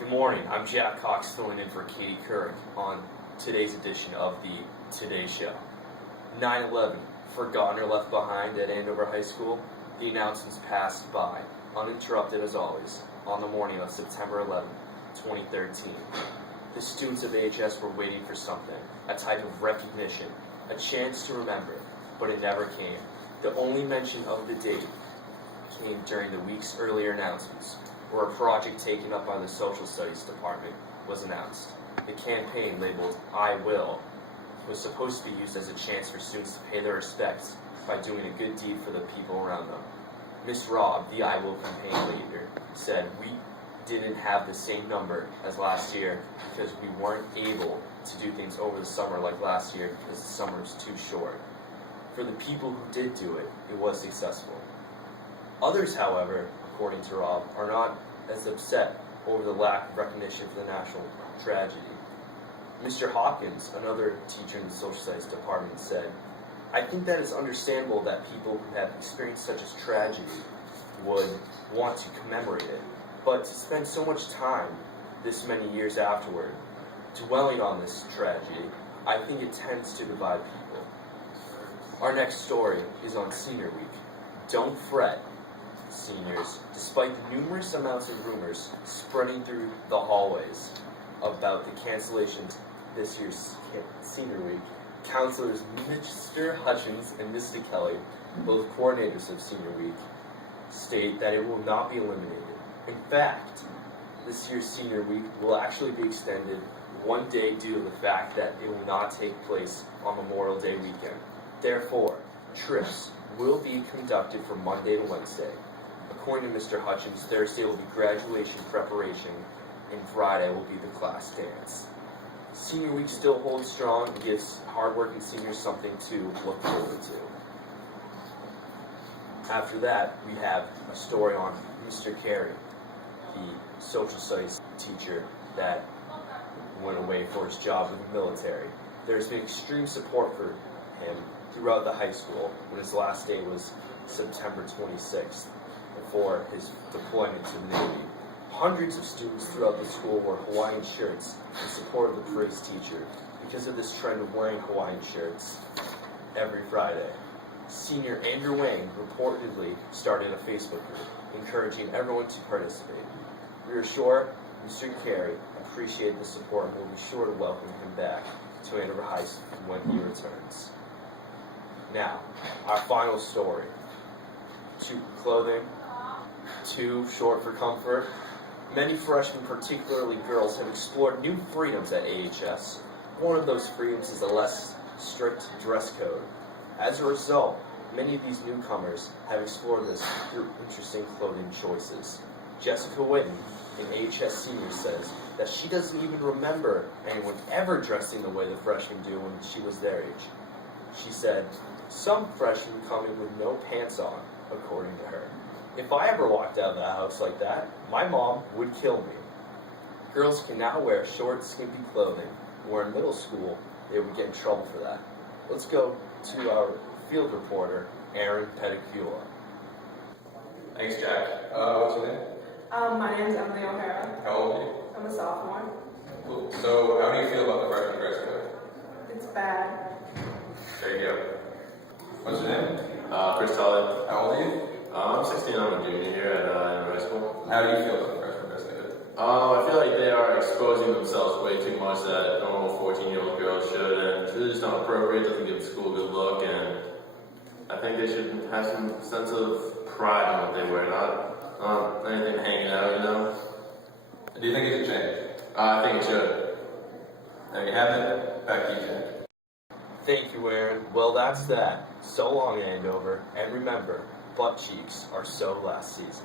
Good morning, I'm Jack Cox filling in for Katie Couric on today's edition of the Today Show. 9/11, forgotten or left behind at Andover High School, the announcements passed by, uninterrupted as always, on the morning of September 11, 2013. The students of AHS were waiting for something, a type of recognition, a chance to remember, but it never came. The only mention of the date came during the week's earlier announcements, where a project taken up by the Social Studies Department was announced. The campaign, labeled I Will, was supposed to be used as a chance for students to pay their respects by doing a good deed for the people around them. Miss Robb, the I Will campaign leader, said we didn't have the same number as last year because we weren't able to do things over the summer like last year because the summer was too short. For the people who did do it, it was successful. Others, however, according to Rob, are not as upset over the lack of recognition for the national tragedy. Mr. Hawkins, another teacher in the Social Studies Department, said, I think that it's understandable that people who have experienced such a tragedy would want to commemorate it, but to spend so much time this many years afterward dwelling on this tragedy, I think it tends to divide people. Our next story is on Senior Week. Don't fret, seniors, despite the numerous amounts of rumors spreading through the hallways about the cancellations this year's Senior Week, counselors Mr. Hutchins and Mr. Kelly, both coordinators of Senior Week, state that it will not be eliminated. In fact, this year's Senior Week will actually be extended one day due to the fact that it will not take place on Memorial Day weekend. Therefore, trips will be conducted from Monday to Wednesday. According to Mr. Hutchins, Thursday will be graduation preparation, and Friday will be the class dance. Senior Week still holds strong and gives hardworking seniors something to look forward to. After that, we have a story on Mr. Carey, the social studies teacher that went away for his job in the military. There's been extreme support for him throughout the high school when his last day was September 26th before his deployment to the Navy. Hundreds of students throughout the school wore Hawaiian shirts in support of the praise teacher because of this trend of wearing Hawaiian shirts every Friday. Senior Andrew Wang reportedly started a Facebook group encouraging everyone to participate. We are sure Mr. Carey appreciated the support and will be sure to welcome him back to Andover High School when he returns. Now, our final story. Too clothing, too short for comfort. Many freshmen, particularly girls, have explored new freedoms at AHS. One of those freedoms is a less strict dress code. As a result, many of these newcomers have explored this through interesting clothing choices. Jessica Whitten, an AHS senior, says that she doesn't even remember anyone ever dressing the way the freshmen do when she was their age. She said, some freshmen come in with no pants on, according to her. If I ever walked out of the house like that, my mom would kill me. Girls can now wear short, skimpy clothing, where in middle school, they would get in trouble for that. Let's go to our field reporter, Arun. Thanks, Jack. What's your name? My name is Emily O'Hara. How old are you? I'm a sophomore. Cool. So, how do you feel about the freshman dress code? It's bad. There you go. What's your name? Chris Tolley. How old are you? I'm 16. I'm a junior here at Andover High School. How do you feel about the freshman dress code? I feel like they are exposing themselves way too much that normal 14-year-old girls should, and it's really just not appropriate. Doesn't give the school a good look, and I think they should have some sense of pride in what they wear, not anything hanging out, you know. Do you think it should change? I think it should. There you have it. Back to you, Jack. Thank you, Aaron. Well, that's that. So long, Andover. And remember, butt cheeks are so last season.